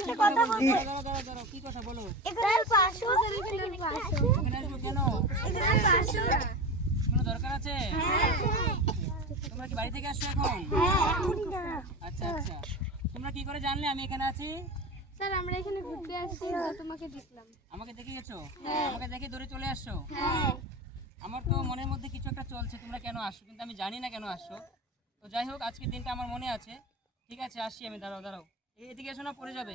একটা কথা বলবো। দাঁড়াও কি কথা বলো? এখানে 500 এখানে 500 এখানে আসবো কেন? এখানে 500 কোনো দরকার আছে? হ্যাঁ তোমরা কি বাড়ি থেকে আসছো এখন? হ্যাঁ এখনই না আচ্ছা আচ্ছা, তোমরা কি করে জানলে আমি এখানে আছি? স্যার আমরা এখানে ঘুরতে আসছি তো তোমাকে দেখলাম। আমাকে দেখে গেছো? আমাকে দেখে দৌড়ে চলে আসছো? হ্যাঁ আমার তো মনের মধ্যে কিছু একটা চলছে, তোমরা কেন আসছো, কিন্তু আমি জানি না কেন আসছো। তো যাই হোক, আজকের দিনটা আমার মনে আছে। ঠিক আছে, আসছি আমি। দাঁড়াও দাঁড়াও, এদিকে এসো না, পড়ে যাবে।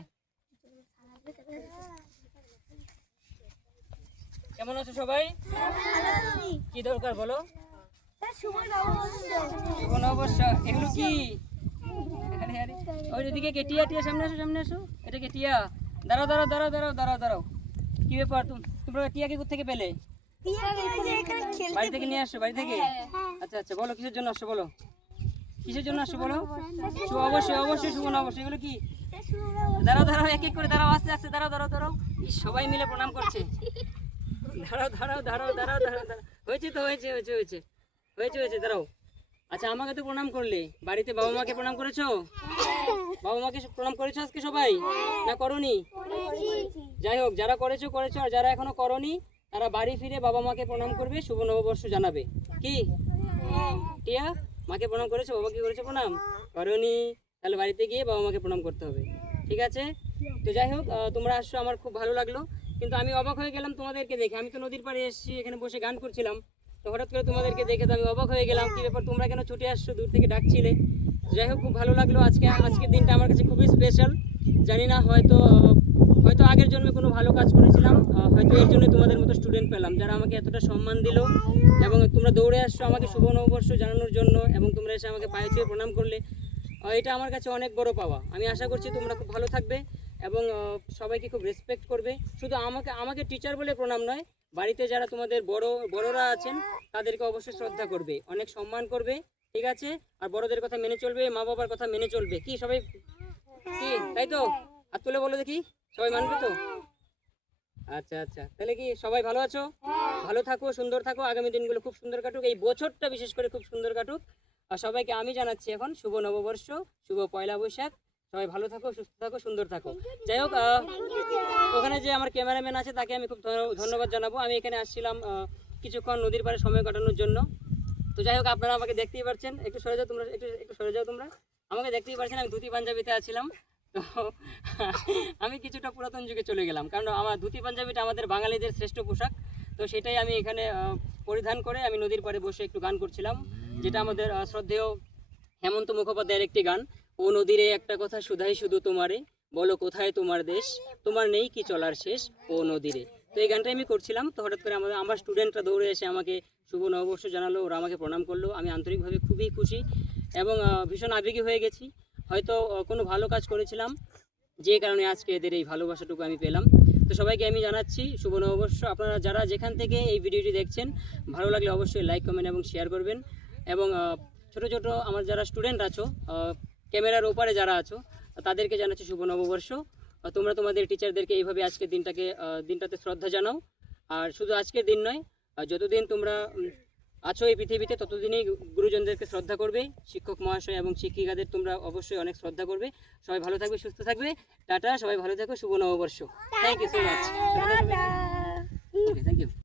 কেমন আছো সবাই? কি দরকার বলো? শুভ নববর্ষ। এগুলো কি? আরে আরে, ওই এদিকে কে? টিয়া, টিয়া সামনে আসো, সামনে আসো। এটা কে? টিয়া। দাঁড়াও দাঁড়াও দাঁড়াও দাঁড়াও দাঁড়াও দাঁড়াও। কি ব্যাপার, তোমরা টিয়াকে কোথা থেকে পেলে? বাড়ি থেকে নিয়ে আসছো? বাড়ি থেকে? আচ্ছা আচ্ছা, বলো কিসের জন্য আসছো, বলো কিসের জন্য আসছো বলো। অবশ্যই অবশ্যই শুভ নববর্ষ। এগুলো কি? দাঁড়াও দাঁড়াও, এক এক করে দাঁড়াও, আস্তে আস্তে দাঁড়াও দাঁড়াও দাঁড়াও। সবাই মিলে প্রণাম করছে। দাঁড়াও দাঁড়াও দাঁড়াও দাঁড়াও দাঁড়াও দাঁড়াও। হয়েছে তো, হয়েছে হয়েছে হয়েছে হয়েছে হয়েছে, দাঁড়াও। আচ্ছা, আমাকে তো প্রণাম করলে, বাড়িতে বাবা মাকে প্রণাম করেছো? বাবা মাকে প্রণাম করেছো আজকে সবাই, না করনি? যাই হোক, যারা করেছো করেছো, আর যারা এখনো করনি তারা বাড়ি ফিরে বাবা মাকে প্রণাম করবে, শুভ নববর্ষ জানাবে। কি টিয়া, মাকে প্রণাম করেছো? বাবাকে করেছো প্রণাম? করনি? তাহলে বাড়িতে গিয়ে বাবা মাকে প্রণাম করতে হবে। ঠিক আছে? তো যাই হোক, তোমরা আসছো, আমার খুব ভালো লাগলো। কিন্তু আমি অবাক হয়ে গেলাম তোমাদেরকে দেখে। আমি তো নদীর পাড়ে এসেছি, এখানে বসে গান করছিলাম, তো হঠাৎ করে তোমাদেরকে দেখে তো আমি অবাক হয়ে গেলাম। কি ব্যাপার, তোমরা কেন ছুটে আসছো, দূর থেকে ডাকছিলে? যাই হোক, খুব ভালো লাগলো। আজকের দিনটা আমার কাছে খুবই স্পেশাল। জানি না, হয়তো হয়তো আগের জন্মে কোনো ভালো কাজ করেছিলাম, হয়তো এর জন্য তোমাদের মতো স্টুডেন্ট পেলাম যারা আমাকে এতটা সম্মান দিল, এবং তোমরা দৌড়ে আসছো আমাকে শুভ নববর্ষ জানানোর জন্য, এবং তোমরা এসে আমাকে পায়ে ছুঁয়ে প্রণাম করলে। এটা আমার কাছে অনেক বড় পাওয়া। আমি আশা করছি তোমরা খুব ভালো থাকবে এবং সবাইকে খুব রেসপেক্ট করবে। শুধু আমাকে টিচার বলে প্রণাম নয়, বাড়িতে যারা তোমাদের বড়রা আছেন তাদেরকে অবশ্যই শ্রদ্ধা করবে, অনেক সম্মান করবে। ঠিক আছে? আর বড়দের কথা মেনে চলবে, মা বাবার কথা মেনে চলবে। কি সবাই? কি তাই তো? আর তুলে বলো দেখি, সবাই মানবে তো? আচ্ছা আচ্ছা, তাহলে কি সবাই ভালো আছো? ভালো থাকো, সুন্দর থাকো, আগামী দিনগুলো খুব সুন্দর কাটুক, এই বছরটা বিশেষ করে খুব সুন্দর কাটুক। আর সবাইকে আমি জানাচ্ছি এখন শুভ নববর্ষ, শুভ পয়লা বৈশাখ। সবাই ভালো থাকো, সুস্থ থাকো, সুন্দর থাকো। যাই হোক, ওখানে যে আমার ক্যামেরাম্যান আছে তাকে আমি খুব ধন্যবাদ জানাবো। আমি এখানে আসছিলাম কিছুক্ষণ নদীর পাড়ে সময় কাটানোর জন্য। তো যাই হোক, আপনারা আমাকে দেখতেই পাচ্ছেন। একটু সরে যাও তোমরা, একটু সরে যাও তোমরা। আমাকে দেখতেই পাচ্ছেন, আমি ধুতি পাঞ্জাবিতে আছিলাম। তো আমি কিছুটা পুরাতন যুগে চলে গেলাম, কারণ আমার ধুতি পাঞ্জাবিটা আমাদের বাঙালিদের শ্রেষ্ঠ পোশাক। তো সেটাই আমি এখানে পরিধান করে আমি নদীর পাড়ে বসে একটু গান করছিলাম, যেটা আমাদের শ্রদ্ধেয় হেমন্ত মুখোপাধ্যায়ের একটি গান। ও নদীরে একটা কথা শুধাই শুধু তোমারে, বলো কোথায় তোমার দেশ, তোমার নেই কি চলার শেষ ও নদীরে। তো এই গানটাই আমি করছিলাম। তো হঠাৎ করে আমার স্টুডেন্টরা দৌড়ে এসে আমাকে শুভ নববর্ষ জানালো, ওরা আমাকে প্রণাম করলো। আমি আন্তরিকভাবে খুবই খুশি এবং ভীষণ আবেগী হয়ে গেছি। হয়তো কোনো ভালো কাজ করেছিলাম, যে কারণে আজকে এদের এই ভালোবাসাটুকু আমি পেলাম। তো সবাইকে আমি জানাচ্ছি শুভ নববর্ষ। আপনারা যারা যেখান থেকে এই ভিডিওটি দেখছেন, ভালো লাগলে অবশ্যই লাইক, কমেন্ট এবং শেয়ার করবেন। এবং ছোট ছোট আমার যারা স্টুডেন্ট আছো, ক্যামেরার ওপারে যারা আছো, তাদেরকে জানাচ্ছি শুভ নববর্ষ। তোমরা তোমাদের টিচারদেরকে এইভাবে আজকের দিনটাতে শ্রদ্ধা জানাও। আর শুধু আজকের দিন নয়, যতদিন তোমরা আছো এই পৃথিবীতে, ততদিনই গুরুজনদেরকে শ্রদ্ধা করবে, শিক্ষক মহাশয় এবং শিক্ষিকাদের তোমরা অবশ্যই অনেক শ্রদ্ধা করবে। সবাই ভালো থাকবে, সুস্থ থাকবে। টাটা, সবাই ভালো থাকো, শুভ নববর্ষ। Thank you so much. Thank you.